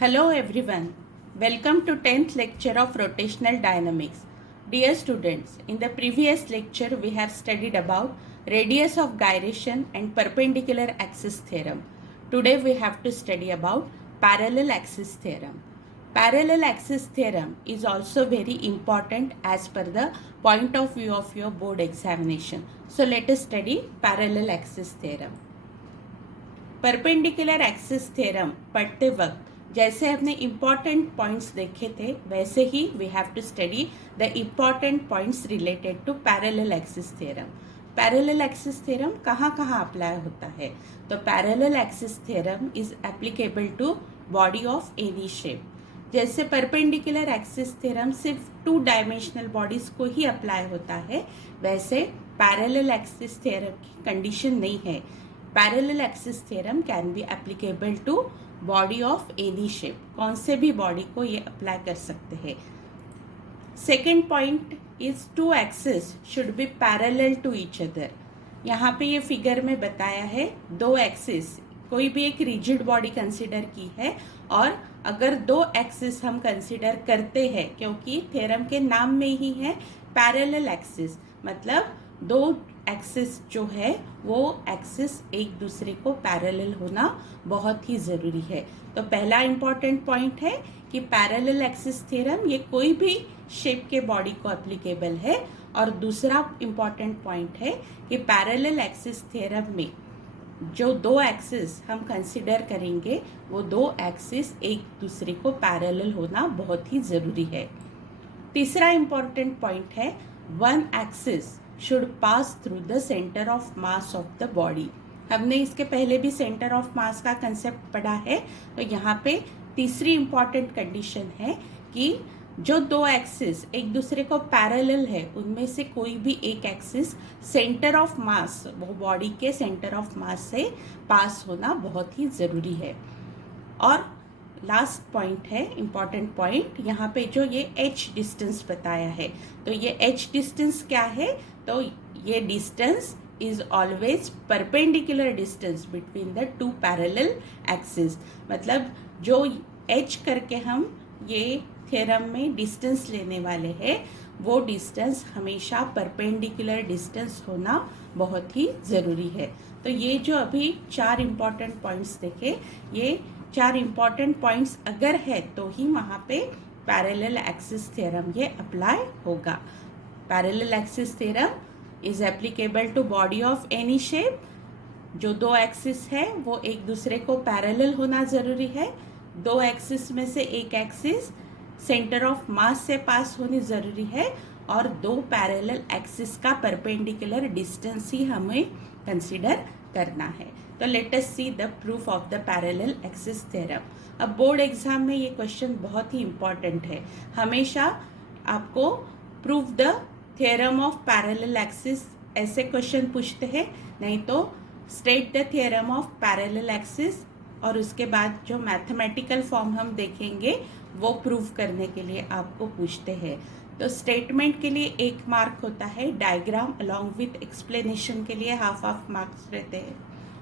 Hello everyone. Welcome to 10th lecture of rotational dynamics. Dear students, in the previous lecture we have studied about radius of gyration and perpendicular axis theorem. Today we have to study about parallel axis theorem. Parallel axis theorem is also very important as per the point of view of your board examination. So let us study parallel axis theorem. Perpendicular axis theorem पढ़ते वक्त जैसे हमने important points देखे थे वैसे ही we have to study the important points related to parallel axis theorem. Parallel axis theorem कहाँ कहाँ अप्लाई होता है? तो parallel axis theorem is applicable to body of any shape. जैसे परपेंडिकुलर एक्सिस थ्योरम सिर्फ 2 डायमेंशनल बॉडीज को ही apply होता है, वैसे पैरेलल एक्सिस थ्योरम की कंडीशन नहीं है. Parallel axis theorem can be applicable to body of any shape. कौन से भी बॉडी को ये अप्लाई कर सकते हैं. Second point is 2 axis should be parallel to each other. यहाँ पे ये फिगर में बताया है 2 एक्सिस, कोई भी एक रिजिड बॉडी कंसिडर की है और अगर 2 एक्सिस हम कंसिडर करते हैं, क्योंकि थ्योरम के नाम में ही है पैरेलल एक्सिस, मतलब 2 एक्सिस जो है वो एक्सिस एक दूसरे को पैरेलल होना बहुत ही ज़रूरी है. तो पहला इम्पॉर्टेंट पॉइंट है कि पैरेलल एक्सिस थ्योरम ये कोई भी शेप के बॉडी को एप्लीकेबल है. और दूसरा इम्पॉर्टेंट पॉइंट है कि पैरेलल एक्सिस थ्योरम में जो 2 एक्सिस हम कंसिडर करेंगे वो 2 एक्सिस एक दूसरे को पैरेलल होना बहुत ही ज़रूरी है. तीसरा इम्पॉर्टेंट पॉइंट है 1 axis should pass through the center of mass of the body. हमने इसके पहले भी सेंटर ऑफ मास का कंसेप्ट पढ़ा है. तो यहाँ पे तीसरी इम्पॉर्टेंट कंडीशन है कि जो 2 एक्सिस एक दूसरे को पैरेलल है उनमें से कोई भी एक एक्सिस सेंटर ऑफ मास, वो बॉडी के सेंटर ऑफ मास से पास होना बहुत ही ज़रूरी है. और लास्ट पॉइंट है इम्पॉर्टेंट पॉइंट, यहाँ पे जो ये h डिस्टेंस बताया है, तो ये h डिस्टेंस क्या है? तो ये distance is always perpendicular distance between the 2 parallel axis. मतलब जो h करके हम ये थ्योरम में डिस्टेंस लेने वाले हैं वो डिस्टेंस हमेशा परपेंडिकुलर डिस्टेंस होना बहुत ही ज़रूरी है. तो ये जो अभी 4 इम्पॉर्टेंट पॉइंट्स देखे, ये 4 इम्पॉर्टेंट पॉइंट्स अगर है तो ही वहाँ पे पैरेलल एक्सिस थ्योरम ये अप्लाई होगा. Parallel axis theorem is applicable to body of any shape. जो 2 एक्सिस है वो एक दूसरे को पैरेलल होना ज़रूरी है. 2 एक्सिस में से एक एक्सिस सेंटर ऑफ मास से पास होनी ज़रूरी है और 2 पैरेलल एक्सिस का परपेंडिकुलर डिस्टेंस ही हमें कंसिडर करना है. तो late us see the proof of the parallel axis theorem. अब बोर्ड एग्जाम में ये क्वेश्चन बहुत ही इम्पॉर्टेंट है. हमेशा आपको proof the theorem of parallel axis ऐसे क्वेश्चन पूछते हैं, नहीं तो state the theorem of parallel axis, और उसके बाद जो मैथमेटिकल फॉर्म हम देखेंगे वो प्रूफ करने के लिए आपको पूछते हैं. तो स्टेटमेंट के लिए 1 मार्क होता है, डायग्राम अलॉन्ग विथ एक्सप्लेनेशन के लिए हाफ मार्क्स रहते हैं,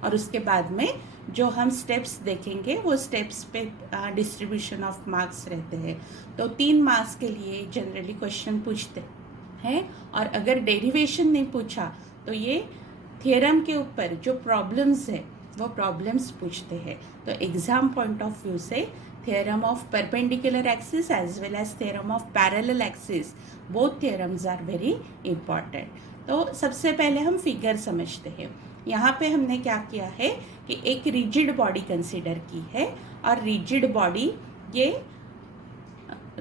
और उसके बाद में जो हम स्टेप्स देखेंगे वो स्टेप्स पे डिस्ट्रीब्यूशन ऑफ मार्क्स रहते हैं. तो 3 मार्क्स के लिए जनरली क्वेश्चन पूछते हैं, और अगर डेरिवेशन नहीं पूछा तो ये थ्योरम के ऊपर जो प्रॉब्लम्स है वो प्रॉब्लम्स पूछते हैं. तो एग्जाम पॉइंट ऑफ व्यू से theorem of perpendicular axis as well as theorem of parallel axis, both theorems are very important. तो सबसे पहले हम फिगर समझते हैं. यहाँ पे हमने क्या किया है कि एक रिजिड बॉडी कंसिडर की है, और रिजिड बॉडी ये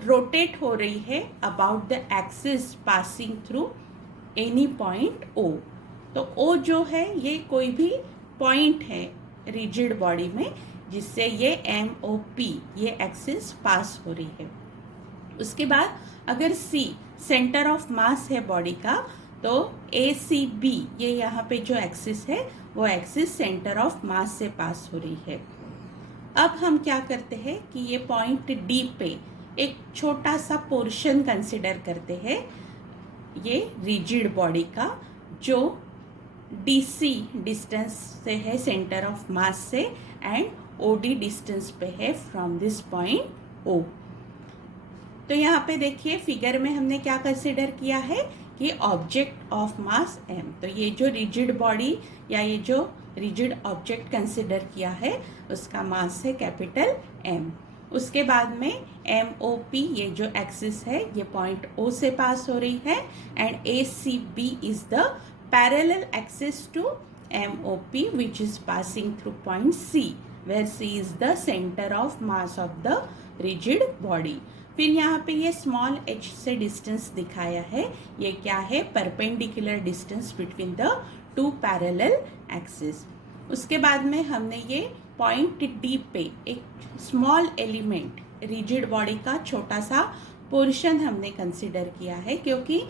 रोटेट हो रही है about the axis passing through any point O. तो O जो है ये कोई भी पॉइंट है रिजिड बॉडी में जिससे ये MOP ये एक्सिस पास हो रही है. उसके बाद अगर C सेंटर ऑफ मास है बॉडी का, तो ACB ये यहाँ पे जो एक्सिस है वो एक्सिस सेंटर ऑफ मास से पास हो रही है. अब हम क्या करते हैं कि ये पॉइंट D पे एक छोटा सा पोर्शन कंसिडर करते हैं ये रिजिड बॉडी का, जो DC डिस्टेंस से है सेंटर ऑफ मास से, एंड OD डिस्टेंस पे है फ्रॉम दिस पॉइंट O। तो यहाँ पे देखिए फिगर में हमने क्या कंसिडर किया है कि ऑब्जेक्ट ऑफ मास m। तो ये जो रिजिड बॉडी या ये जो रिजिड ऑब्जेक्ट कंसिडर किया है उसका मास है कैपिटल M। उसके बाद में MOP ये जो एक्सिस है ये पॉइंट O से पास हो रही है and ACB is the parallel axis to MOP which is passing through point C where C is the center of mass of the rigid body। फिर यहाँ पे ये स्मॉल h से डिस्टेंस दिखाया है, ये क्या है, perpendicular distance between the two parallel axis. उसके बाद में हमने ये पॉइंट D पे एक स्मॉल एलिमेंट रिजिड बॉडी का छोटा सा पोर्शन हमने कंसिडर किया है, क्योंकि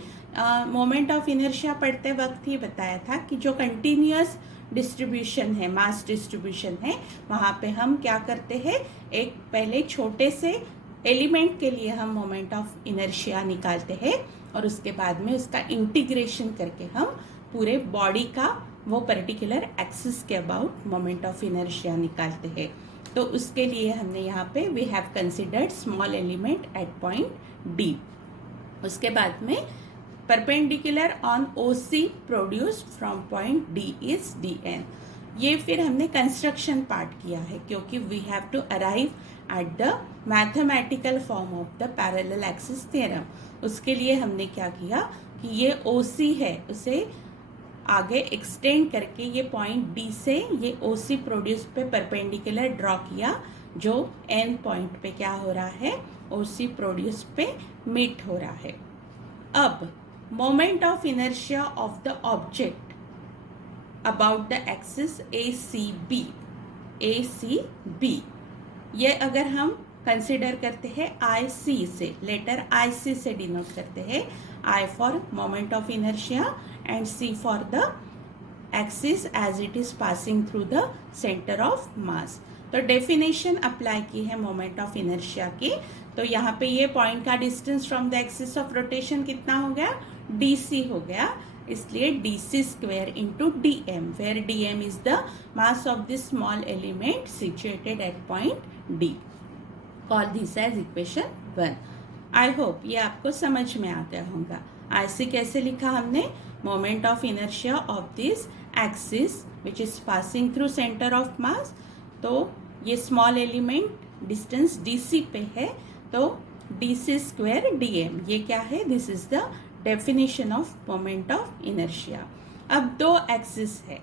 मोमेंट ऑफ इनर्शिया पढ़ते वक्त ही बताया था कि जो कंटिन्यूअस डिस्ट्रीब्यूशन है, मास डिस्ट्रीब्यूशन है, वहाँ पे हम क्या करते हैं, एक पहले छोटे से एलिमेंट के लिए हम मोमेंट ऑफ इनर्शिया निकालते हैं और उसके बाद में उसका इंटीग्रेशन करके हम पूरे बॉडी का वो पर्टिकुलर एक्सिस के अबाउट मोमेंट ऑफ इनर्शिया निकालते हैं। तो उसके लिए हमने यहाँ पे we have considered small element at point D. उसके बाद में perpendicular on OC produced from point D is DN। ये फिर हमने कंस्ट्रक्शन पार्ट किया है, क्योंकि we have to arrive at the mathematical form of the parallel axis theorem. उसके लिए हमने क्या किया कि ये OC है उसे आगे एक्सटेंड करके ये पॉइंट D से ये OC प्रोड्यूस पे परपेंडिकुलर ड्रॉ किया, जो N पॉइंट पे क्या हो रहा है, OC प्रोड्यूस पे मीट हो रहा है। अब moment of inertia of the object about the axis ACB, ये अगर हम कंसिडर करते हैं IC से, लेटर IC से डिनोट करते हैं, I for moment of inertia and C for the axis as it is passing through the centre of mass. तो डेफिनेशन अप्लाई की है मोमेंट ऑफ इनर्शिया की। तो यहाँ पे ये पॉइंट का distance from the axis of rotation कितना हो गया, DC हो गया, इसलिए DC square into DM, where DM is the mass of this small element situated at point D। Call this as equation 1। I hope ये आपको समझ में आता होगा। ऐसे कैसे लिखा हमने, moment of inertia of this axis which is passing through centre of mass. तो ये स्मॉल एलिमेंट डिस्टेंस DC पे है, तो DC स्क्वायर DM, ये क्या है, this is the definition of moment of inertia. अब दो एक्सिस है,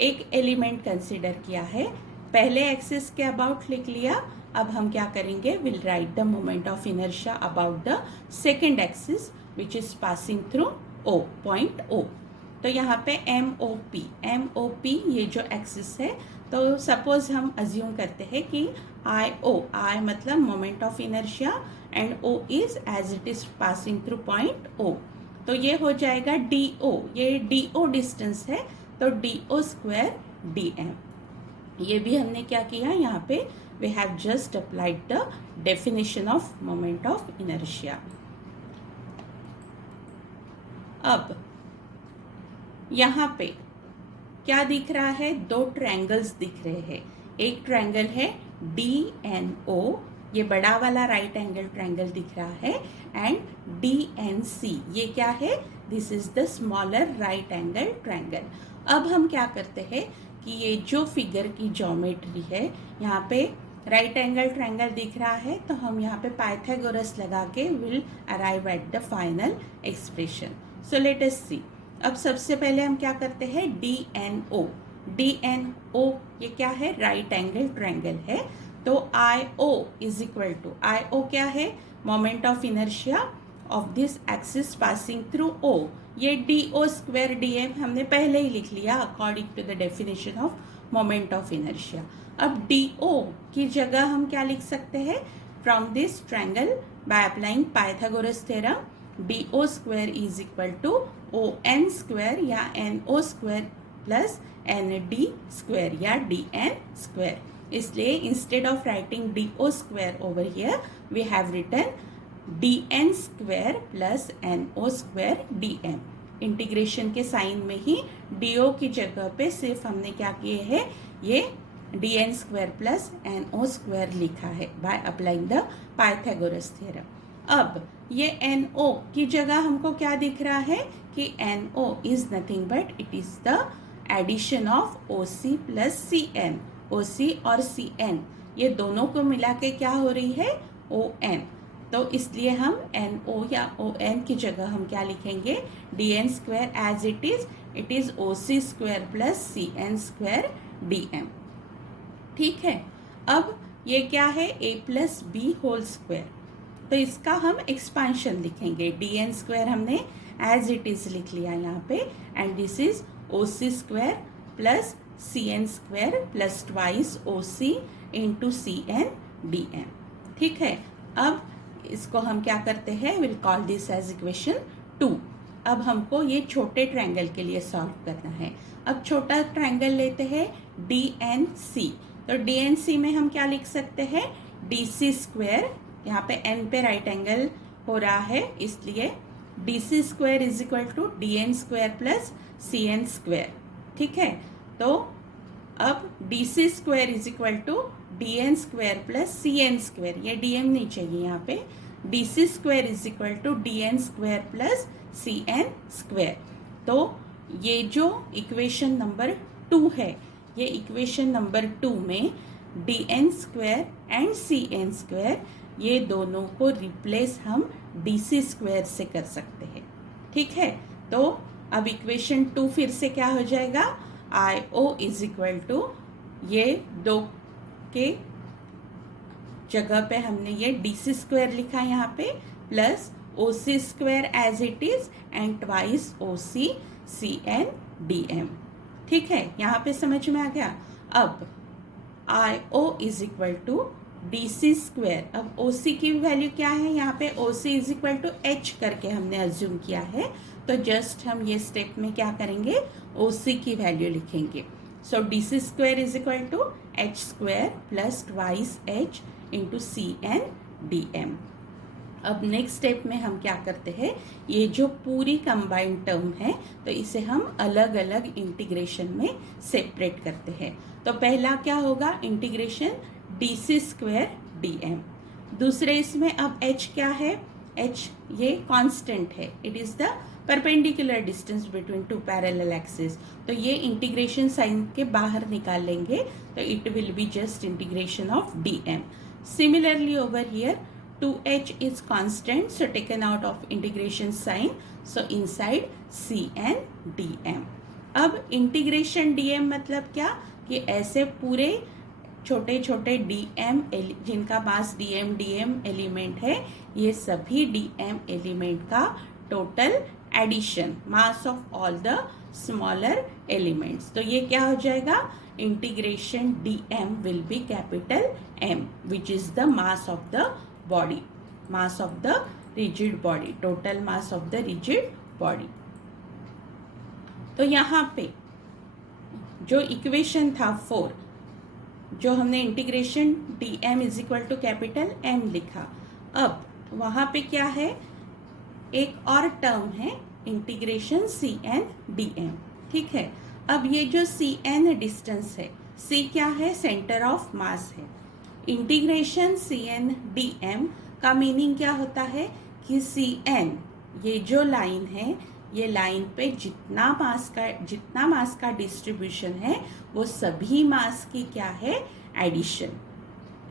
एक एलिमेंट कंसिडर किया है, पहले एक्सिस के अबाउट लिख लिया। अब हम क्या करेंगे, will write the moment of inertia about the second axis which is passing through O, point O। तो यहाँ पे MOP ये जो एक्सिस है, तो सपोज हम अज्यूम करते हैं कि I मतलब moment of inertia and O is as it is passing through point O। तो ये हो जाएगा DO, ये DO डिस्टेंस है, तो DO स्क्वायर DM। ये भी हमने क्या किया, यहाँ पे we have just applied the definition of moment of inertia. अब यहाँ पे क्या दिख रहा है, दो ट्रायंगल्स दिख रहे हैं। एक ट्रायंगल है DNO, ये बड़ा वाला राइट एंगल ट्रायंगल दिख रहा है, एंड DNC, ये क्या है, this is the smaller right angle triangle. अब हम क्या करते हैं कि ये जो फिगर की ज्योमेट्री है, यहाँ पे राइट एंगल ट्रायंगल दिख रहा है, तो हम यहाँ पे पाइथागोरस लगा के will arrive at the final expression. So let us see. अब सबसे पहले हम क्या करते हैं, DNO ये क्या है, राइट एंगल ट्रायंगल है, तो IO is equal to, IO क्या है, moment of inertia of this axis passing through O। ये DO स्क्वायर DM हमने पहले ही लिख लिया according to the definition of moment of inertia. अब DO की जगह हम क्या लिख सकते हैं, from this triangle by applying Pythagoras theorem, DO square is equal to ON square या NO square plus ND square या DN स्क्वायर। इसलिए instead of writing DO square over here we have written DN square plus NO square DM। Integration के sign में ही DO की जगह पे सिर्फ हमने क्या किए हैं, ये D N square plus N O square लिखा है by applying the Pythagoras theorem. अब ये एन ओ की जगह हमको क्या दिख रहा है कि N O is nothing but it is the addition of O C plus C N. O C और सी एन ये दोनों को मिला के क्या हो रही है, ओ एन। तो इसलिए हम एन ओ या ओ एन की जगह हम क्या लिखेंगे, D N square as it is O C square plus C N square D M. ठीक है, अब ये क्या है, A plus B whole square. तो इसका हम एक्सपांशन लिखेंगे। डी एन स्क्वायर हमने एज इट इज लिख लिया यहाँ पे, and this is O C square plus C N square plus twice O C into C N D N. ठीक है, अब इसको हम क्या करते हैं, will call this as equation 2। अब हमको ये छोटे ट्रायंगल के लिए सॉल्व करना है। अब छोटा ट्रायंगल लेते हैं डी एन सी। तो डी एन सी में हम क्या लिख सकते हैं, डी सी स्क्वायर, यहाँ पे एन पे राइट एंगल हो रहा है इसलिए D C square is equal to D N square plus C N square. ठीक है, तो अब D C square is equal to D N square plus C N square, ये डी एम नहीं चाहिए यहाँ पे, D C square is equal to D N square plus C N square. तो ये जो इक्वेशन नंबर 2 है, ये इक्वेशन नंबर 2 में D N square and C N square ये दोनों को रिप्लेस हम डी सी स्क्वायर से कर सकते हैं। ठीक है, तो अब इक्वेशन 2 फिर से क्या हो जाएगा, आई ओ इज इक्वल टू ये 2 के जगह पे हमने ये डी सी स्क्वायर लिखा यहाँ पे plus O C square as it is and twice O C C N D M. ठीक है, यहाँ पे समझ में आ गया। अब I O is equal to D C square. अब ओ सी की वैल्यू क्या है, यहाँ पे O C is equal to H करके हमने अज्यूम किया है, तो जस्ट हम ये स्टेप में क्या करेंगे, ओ सी की वैल्यू लिखेंगे। So D C square is equal to H square plus twice H into C N D M. अब नेक्स्ट स्टेप में हम क्या करते हैं, ये जो पूरी कंबाइंड टर्म है तो इसे हम अलग अलग इंटीग्रेशन में सेपरेट करते हैं। तो पहला क्या होगा, integration D C square D M. दूसरे इसमें अब h क्या है, h ये कांस्टेंट है, it is the perpendicular distance between two parallel axis. तो ये इंटीग्रेशन साइन के बाहर निकाल लेंगे, तो it will be just integration of D M. Similarly over here 2h is constant, so taken out of integration sign, so inside Cn dm। अब integration dm मतलब क्या, कि ऐसे पूरे छोटे छोटे dm जिनका मास dm एलिमेंट है, ये सभी dm एलिमेंट का total addition, mass of all the smaller elements. तो ये क्या हो जाएगा, integration dm will be capital M, which is the mass of the body, mass of the rigid body, total mass of the rigid body. तो यहाँ पे जो equation था 4, जो हमने integration D M is equal to capital M लिखा, अब वहाँ पे क्या है, एक और टर्म है integration C N D M. ठीक है, अब ये जो सी एन डिस्टेंस है, C क्या है, सेंटर ऑफ मास है। Integration C N D M का मीनिंग क्या होता है कि सी एन ये जो लाइन है, ये लाइन पे जितना मास का डिस्ट्रीब्यूशन है वो सभी मास की क्या है, एडिशन।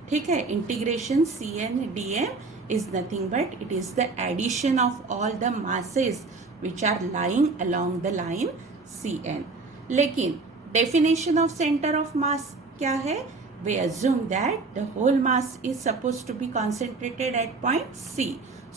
ठीक है, integration C N D M is nothing but it is the addition of all the masses which are lying along the line C N. लेकिन definition of centre of mass क्या है, we assume that the whole mass is supposed to be concentrated at point C.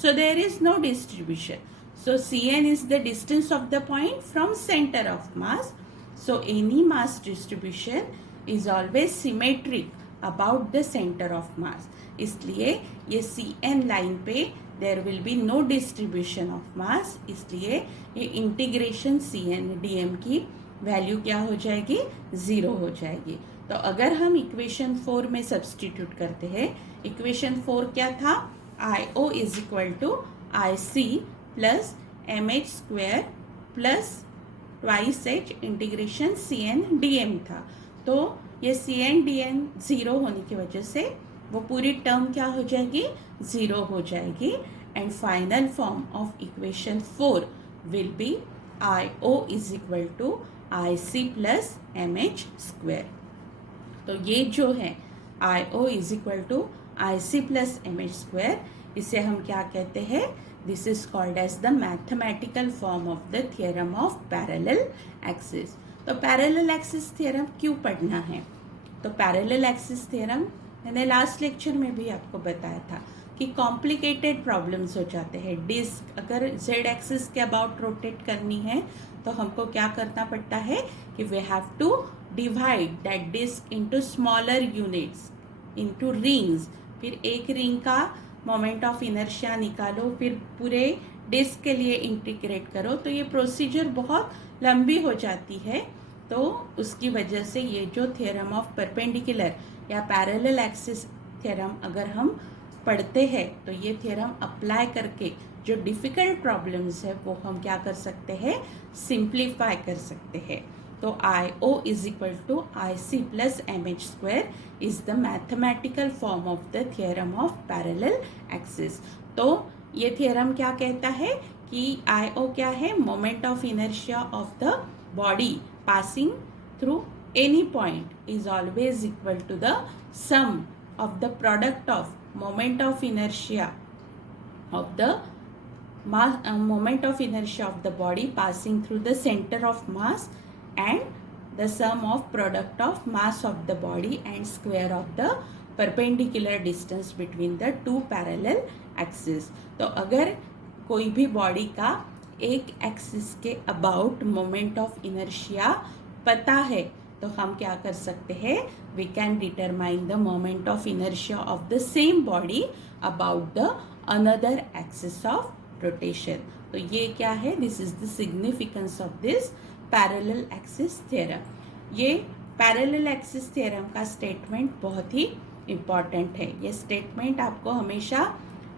So there is no distribution. So Cn is the distance of the point from center of mass. So any mass distribution is always symmetric about the center of mass. इसलिए ये Cn line पे there will be no distribution of mass, इसलिए ये integration Cn dm की value क्या हो जाएगी, 0 हो जाएगी। तो अगर हम इक्वेशन 4 में सब्सटीट्यूट करते हैं, इक्वेशन 4 क्या था, I O is equal to I C plus M H square plus twice H integration C N D M था। तो ये C N D N zero होने की वजह से वो पूरी टर्म क्या हो जाएगी, ज़ीरो हो जाएगी. And final form of equation 4 will be I O is equal to I C plus M H square. तो ये जो है I O is equal to I C plus M H square, इसे हम क्या कहते हैं, this is called as the mathematical form of the theorem of parallel axis. तो पैरेलल एक्सिस थ्योरम क्यों पढ़ना है, तो पैरेलल एक्सिस थ्योरम मैंने लास्ट लेक्चर में भी आपको बताया था कि कॉम्प्लिकेटेड प्रॉब्लम्स हो जाते हैं. डिस्क अगर जेड एक्सिस के अबाउट रोटेट करनी है तो हमको क्या करना पड़ता है कि we have to divide that disc into smaller units, into rings. फिर एक रिंग का मोमेंट ऑफ इनर्शिया निकालो, फिर पूरे डिस्क के लिए इंटीग्रेट करो. तो ये प्रोसीजर बहुत लंबी हो जाती है. तो उसकी वजह से ये जो थ्योरम ऑफ परपेंडिकुलर या पैरेलल एक्सिस थ्योरम अगर हम पढ़ते हैं तो ये थ्योरम अप्लाई करके जो डिफ़िकल्ट प्रॉब्लम्स है वो हम क्या कर सकते हैं, सिंप्लीफाई कर सकते हैं. तो I O is equal to I C plus M H square is the mathematical form of the theorem of parallel axis. तो ये थ्योरम क्या कहता है कि आई ओ क्या है, moment of inertia of the body passing through any point is always equal to the sum of the product of moment of inertia of the mass, moment of inertia of the body passing through the center of mass and the sum of product of mass of the body and square of the perpendicular distance between the two parallel axes. तो अगर कोई भी body का एक axis के about moment of inertia पता है तो हम क्या कर सकते हैं, we can determine the moment of inertia of the same body about the another axis of rotation. तो ये क्या है, this is the significance of this parallel axis theorem. ये पैरेलल एक्सिस थ्योरम का स्टेटमेंट बहुत ही इम्पॉर्टेंट है. ये स्टेटमेंट आपको हमेशा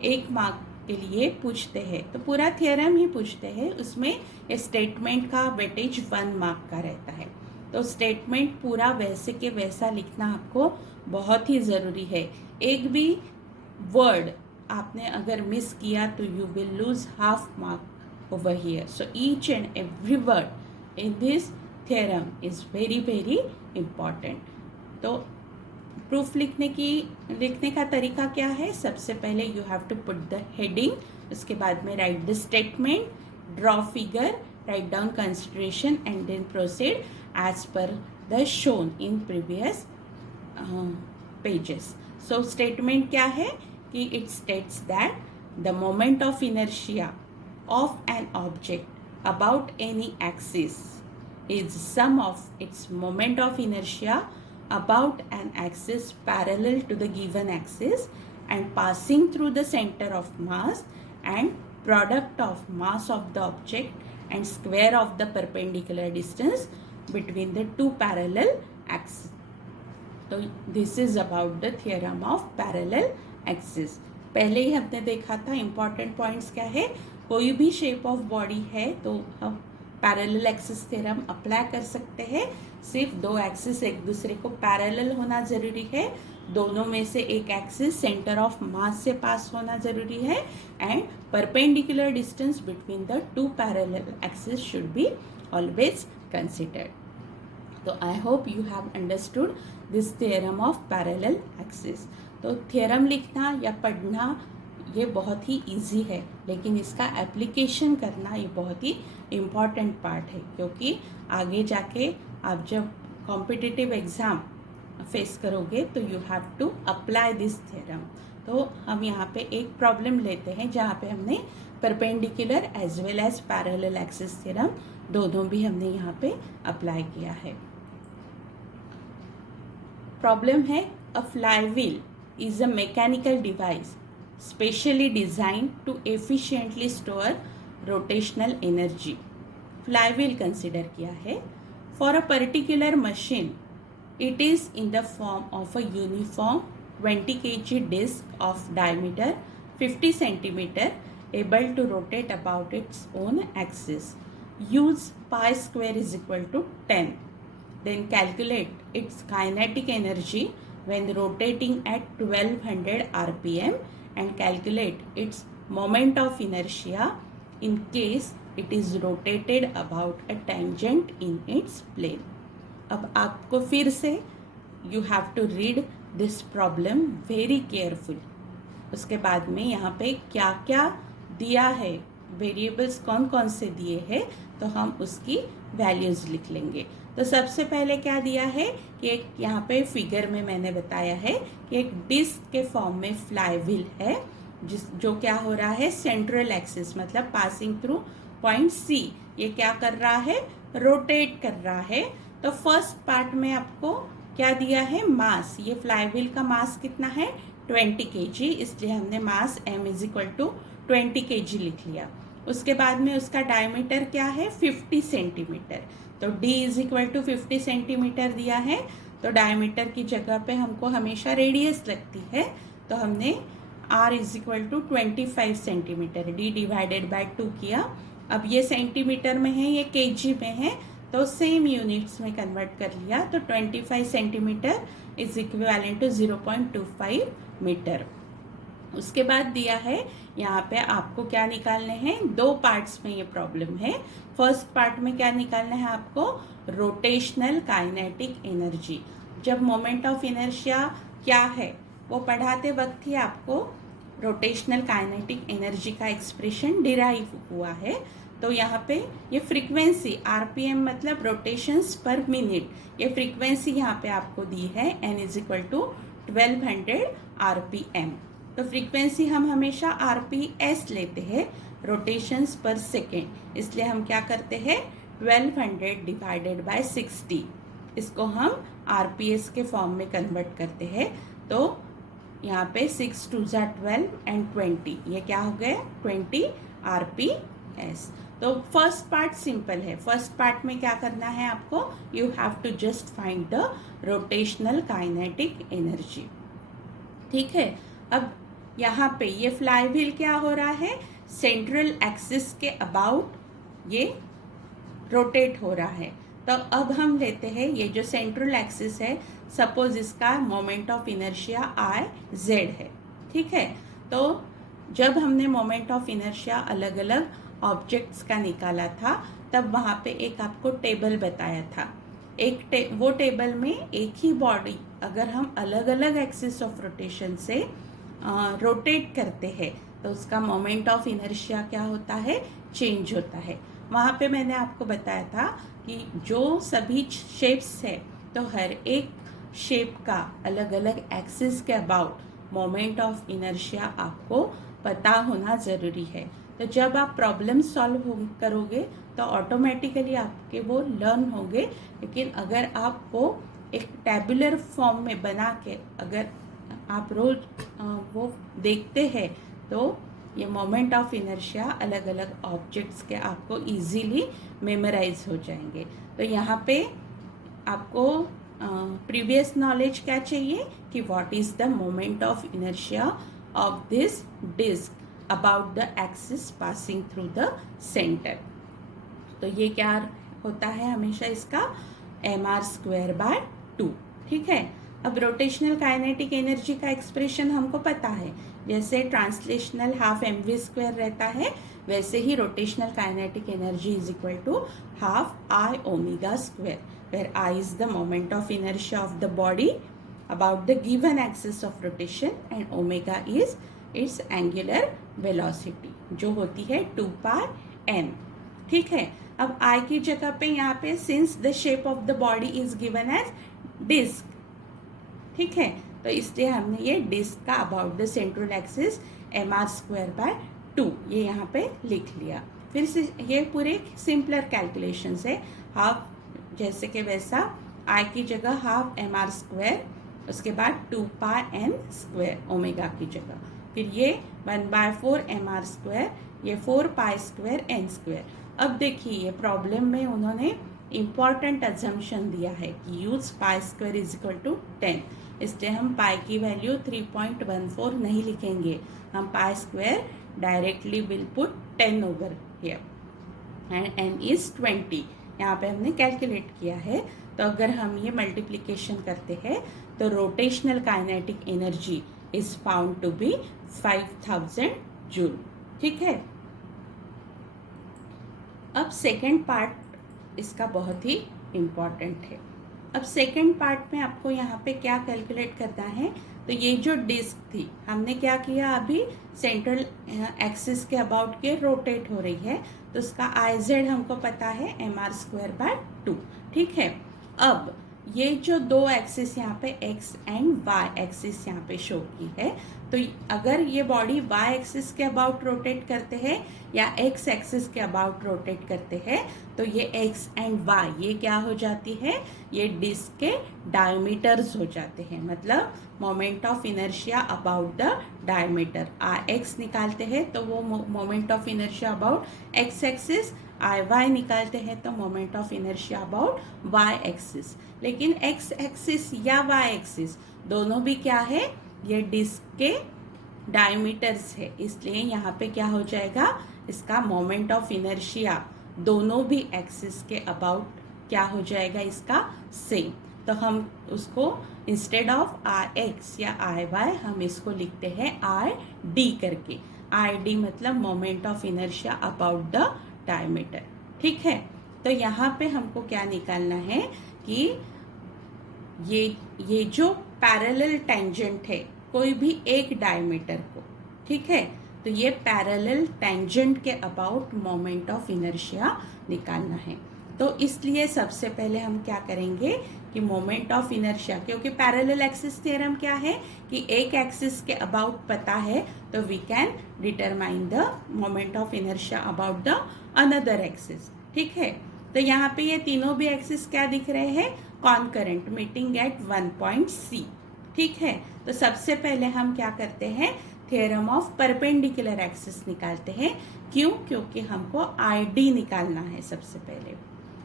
एक मार्क के लिए पूछते हैं, तो पूरा थ्योरम ही पूछते हैं, उसमें ये स्टेटमेंट का वेटेज 1 मार्क का रहता है. तो स्टेटमेंट पूरा वैसे के वैसा लिखना आपको बहुत ही ज़रूरी है. एक भी वर्ड आपने अगर मिस किया तो you will lose half mark over here. So each and every word in this theorem is very very important. तो प्रूफ लिखने का तरीका क्या है, सबसे पहले you have to put the heading, उसके बाद में write the statement, draw figure, write down consideration and then proceed as per the shown in previous pages. So statement क्या है कि it states that the moment of inertia of an object about any axis is sum of its moment of inertia about an axis parallel to the given axis and passing through the center of mass and product of mass of the object and square of the perpendicular distance between the two parallel axes. तो this is about the theorem of parallel axis. पहले ही हमने देखा था important points क्या है, कोई भी shape of body है तो हम पैरेलल एक्सिस थ्योरम अप्लाई कर सकते हैं. सिर्फ दो एक्सिस एक दूसरे को पैरेलल होना ज़रूरी है, दोनों में से एक एक्सिस सेंटर ऑफ मास से पास होना ज़रूरी है and perpendicular distance between the two parallel axis should be always considered. तो I hope you have understood this theorem of parallel axis. तो थ्योरम लिखना या पढ़ना ये बहुत ही इजी है, लेकिन इसका एप्लीकेशन करना ये बहुत ही इम्पॉर्टेंट पार्ट है, क्योंकि आगे जाके आप जब कॉम्पिटिटिव एग्ज़ाम फेस करोगे तो you have to apply this theorem. तो हम यहाँ पे एक प्रॉब्लम लेते हैं जहाँ पे हमने perpendicular as well as parallel axis theorem दोनों भी हमने यहाँ पे अप्लाई किया है. प्रॉब्लम है, a flywheel is a mechanical device specially designed to efficiently store rotational energy. Flywheel consider किया है. For a particular machine, it is in the form of a uniform 20 kg disc of diameter 50 centimeter able to rotate about its own axis. Use pi square is equal to 10. then calculate its kinetic energy when rotating at 1200 rpm and calculate its moment of inertia in case it is rotated about a tangent in its plane. अब आपको फिर से you have to read this problem very carefully. उसके बाद में यहाँ पे क्या क्या दिया है, वेरिएबल्स कौन कौन से दिए हैं, तो हम उसकी वैल्यूज़ लिख लेंगे. तो सबसे पहले क्या दिया है कि एक यहाँ पे फिगर में मैंने बताया है कि एक डिस्क के फॉर्म में फ्लाई व्हील है जो क्या हो रहा है, सेंट्रल एक्सिस मतलब पासिंग थ्रू पॉइंट सी, ये क्या कर रहा है, रोटेट कर रहा है. तो फर्स्ट पार्ट में आपको क्या दिया है, मास. ये फ्लाई व्हील का मास कितना है, 20 kg, इसलिए हमने mass m is equal to 20 kg लिख लिया. उसके बाद में उसका डायमीटर क्या है, 50 सेंटीमीटर. तो d is equal to 50 centimetre दिया है. तो डायमीटर की जगह पे हमको हमेशा रेडियस लगती है, तो हमने r is equal to 25 centimetre, d divided by 2 किया. अब ये सेंटीमीटर में है, ये kg में है, तो सेम यूनिट्स में कन्वर्ट कर लिया. तो 25 centimetre is equivalent to 0.25 metre. उसके बाद दिया है यहाँ पे आपको क्या निकालने हैं, दो पार्ट्स में ये प्रॉब्लम है. फर्स्ट पार्ट में क्या निकालना है आपको, रोटेशनल काइनेटिक एनर्जी. जब मोमेंट ऑफ इनर्शिया क्या है वो पढ़ाते वक्त ही आपको रोटेशनल काइनेटिक एनर्जी का एक्सप्रेशन डिराइव हुआ है. तो यहाँ पे ये फ्रीक्वेंसी आरपीएम मतलब रोटेशंस पर मिनट, ये फ्रीक्वेंसी यहाँ पे आपको दी है n is equal to 1200 RPM. तो फ्रीक्वेंसी हम हमेशा आरपीएस लेते हैं, रोटेशंस पर सेकेंड, इसलिए हम क्या करते हैं 1200 डिवाइडेड बाय 60, इसको हम आरपीएस के फॉर्म में कन्वर्ट करते हैं. तो यहाँ पे 6 2 12 एंड 20, ये क्या हो गया 20 आरपीएस. तो फर्स्ट पार्ट सिंपल है. फर्स्ट पार्ट में क्या करना है आपको, you have to just find the rotational kinetic energy. ठीक है. अब यहाँ पे ये फ्लाई व्हील क्या हो रहा है, सेंट्रल एक्सिस के अबाउट ये रोटेट हो रहा है. तो अब हम लेते हैं ये जो सेंट्रल एक्सिस है, सपोज इसका moment of inertia I Z है. ठीक है. तो जब हमने मोमेंट ऑफ इनर्शिया अलग अलग ऑब्जेक्ट्स का निकाला था, तब वहाँ पे एक आपको टेबल बताया था. वो टेबल में एक ही बॉडी अगर हम अलग अलग एक्सिस ऑफ रोटेशन से रोटेट करते हैं तो उसका मोमेंट ऑफ इनर्शिया क्या होता है, चेंज होता है. वहाँ पे मैंने आपको बताया था कि जो सभी शेप्स है तो हर एक शेप का अलग अलग एक्सिस के अबाउट मोमेंट ऑफ इनर्शिया आपको पता होना ज़रूरी है. तो जब आप प्रॉब्लम सॉल्व करोगे तो ऑटोमेटिकली आपके वो लर्न होंगे. लेकिन अगर आप वो एक टेबुलर फॉर्म में बना के अगर आप रोज वो देखते हैं तो ये मोमेंट ऑफ इनर्शिया अलग अलग ऑब्जेक्ट्स के आपको इजीली मेमोराइज हो जाएंगे. तो यहाँ पे आपको प्रीवियस नॉलेज क्या चाहिए कि what is the moment of inertia of this disc about the axis passing through the centre. तो ये क्या होता है हमेशा इसका mr²/2. ठीक है. अब रोटेशनल काइनेटिक एनर्जी का एक्सप्रेशन हमको पता है, जैसे ट्रांसलेशनल हाफ mv² रहता है, वैसे ही rotational kinetic energy is equal to half I ω², where I is the moment of inertia of the body about the given axis of rotation and omega is its angular velocity जो होती है 2πn. ठीक है. अब I की जगह पे यहाँ पे since the shape of the body is given as disk, ठीक है, तो इसलिए हमने ये डिस्क का about the central axis mr²/2 ये यहाँ पे लिख लिया. फिर से ये पूरे सिंपलर कैलकुलेशंस है. हाफ जैसे कि वैसा I की जगह हाफ mr², उसके बाद 2πn² ओमेगा की जगह, फिर ये 1/4 mr², ये 4π² n². अब देखिए ये प्रॉब्लम में उन्होंने इम्पॉर्टेंट अजम्पशन दिया है कि यूज π² इज इक्वल टू 10, इसलिए हम पाई की वैल्यू 3.14 नहीं लिखेंगे, हम π² directly will put 10 over here and n is 20. यहाँ पे हमने कैलकुलेट किया है. तो अगर हम ये मल्टीप्लिकेशन करते हैं तो rotational kinetic energy is found to be 5000 joule. ठीक है, अब सेकेंड पार्ट इसका बहुत ही इम्पॉर्टेंट है। अब सेकेंड पार्ट में आपको यहाँ पे क्या कैलकुलेट करना है, तो ये जो डिस्क थी हमने क्या किया, अभी सेंट्रल एक्सिस के अबाउट के रोटेट हो रही है, तो उसका आई जेड हमको पता है mr²/2। ठीक है, अब ये जो दो एक्सिस यहाँ पे एक्स एंड वाई एक्सिस यहाँ पे शो की है, तो अगर ये बॉडी वाई एक्सिस के अबाउट रोटेट करते हैं या एक्स एक्सिस के अबाउट रोटेट करते हैं, तो ये एक्स एंड वाई ये क्या हो जाती है, ये डिस्क के डायमीटर्स हो जाते हैं। मतलब moment of inertia about the diameter. I X निकालते हैं तो वो moment of inertia about X axis, I Y निकालते हैं तो moment of inertia about Y axis. लेकिन एक्स एक्सिस या वाई एक्सिस दोनों भी क्या है, ये डिस्क के डायमीटर्स है, इसलिए यहाँ पे क्या हो जाएगा, इसका मोमेंट ऑफ इनर्शिया दोनों भी एक्सिस के अबाउट क्या हो जाएगा, इसका सेम। तो हम उसको इंस्टेड ऑफ आई एक्स या आई वाई हम इसको लिखते हैं आई डी करके। आई डी मतलब moment of inertia about the diameter. ठीक है, तो यहाँ पे हमको क्या निकालना है कि ये जो पैरेलल टेंजेंट है कोई भी एक डायमीटर को, ठीक है, तो ये पैरेलल टेंजेंट के अबाउट मोमेंट ऑफ इनर्शिया निकालना है। तो इसलिए सबसे पहले हम क्या करेंगे कि मोमेंट ऑफ इनर्शिया, क्योंकि पैरेलल एक्सिस थ्योरम क्या है कि एक एक्सिस के अबाउट पता है तो we can determine the moment of inertia about the another axis. ठीक है, तो यहाँ पे ये तीनों भी एक्सिस क्या दिख रहे हैं, concurrent meeting at one point C. ठीक है, तो सबसे पहले हम क्या करते हैं, थ्योरम ऑफ परपेंडिकुलर एक्सिस निकालते हैं। क्यों, क्योंकि हमको आई डी निकालना है सबसे पहले।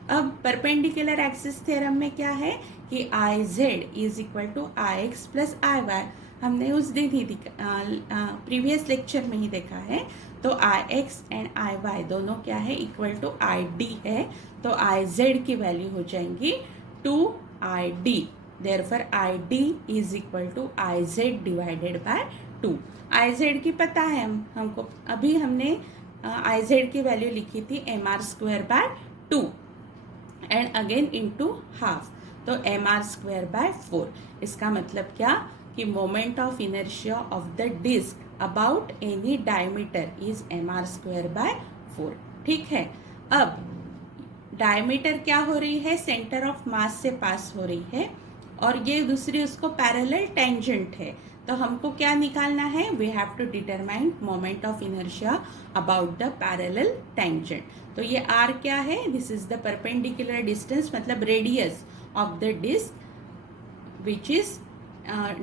अब परपेंडिकुलर एक्सिस थ्योरम में क्या है कि I Z is equal to I X plus I Y, हमने उस दिन ही प्रीवियस लेक्चर में ही देखा है। तो आई एक्स एंड आई वाई दोनों क्या है, इक्वल टू आई डी है, तो आई जेड की वैल्यू हो जाएंगी 2ID। Therefore ID is equal to I Z divided by 2। I Z की पता है हमको, अभी हमने आई जेड की वैल्यू लिखी थी mr²/2 and again into half, तो mr²/4। इसका मतलब क्या कि moment of inertia of the disc about any diameter is mr²/4। ठीक है, अब डायमीटर क्या हो रही है, सेंटर ऑफ मास से पास हो रही है, और ये दूसरी उसको पैरेलल टेंजेंट है। तो हमको क्या निकालना है, we have to determine moment of inertia about the parallel tangent. तो ये r क्या है, this is the perpendicular distance, मतलब radius of the disc which is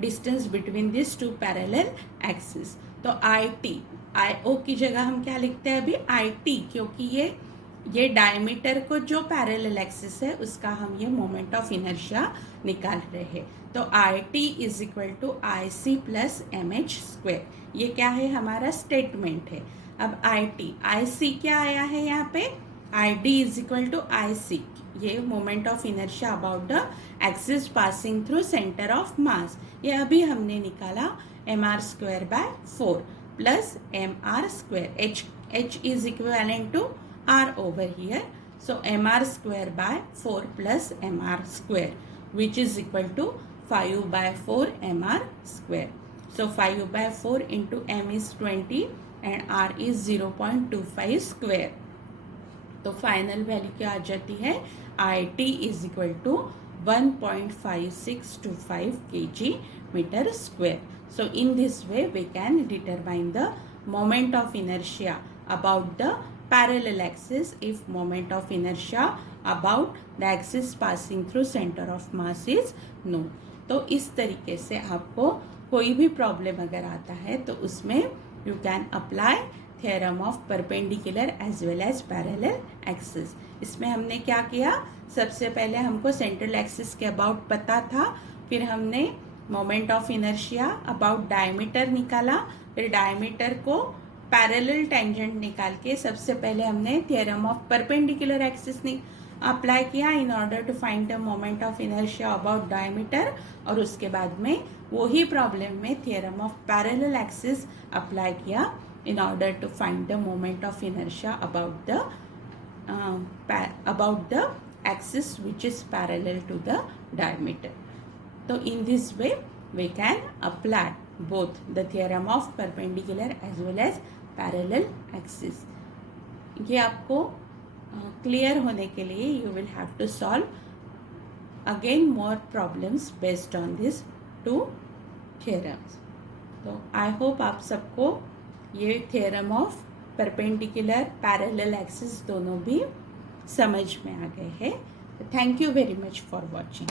distance between this two parallel axis. तो आई टी, आई ओ की जगह हम क्या लिखते हैं अभी, आई टी, क्योंकि ये डायमीटर को जो पैरेलल एक्सिस है उसका हम ये मोमेंट ऑफ इनर्शिया निकाल रहे हैं। तो I T is equal to I C plus M H square, ये क्या है, हमारा स्टेटमेंट है। अब आई सी क्या आया है यहाँ पे, I D is equal to I C, ये moment of inertia about the axis passing through centre of mass, ये अभी हमने निकाला mr²/4 plus mr², h is equivalent to r over here, so mr²/4 plus mr² which is equal to 5/4 mr²। so 5/4 into m is 20 and r is 0.25 square। तो final value क्या आ जाती है, I T is equal to 1.5625 kg meter square। so in this way we can determine the moment of inertia about the parallel axis if moment of inertia about the axis passing through center of mass is known। तो इस तरीके से आपको कोई भी problem अगर आता है तो उसमें you can apply theorem of perpendicular as well as parallel axis. इसमें हमने क्या किया, सबसे पहले हमको सेंट्रल एक्सिस के अबाउट पता था, फिर हमने moment of inertia about diameter निकाला, फिर डायमीटर को पैरेलल टेंजेंट निकाल के सबसे पहले हमने theorem of perpendicular axis apply किया in order to find the moment of inertia about diameter, और उसके बाद में वही प्रॉब्लम में theorem of parallel axis apply किया in order to find the moment of inertia about the axis which is parallel to the diameter. So in this way we can apply both the theorem of perpendicular as well as parallel axis. ये आपको clear होने के लिए you will have to solve again more problems based on these two theorems. तो I hope आप सबको ये theorem of perpendicular parallel axis दोनों भी समझ में आ गए हैं. Thank you very much for watching.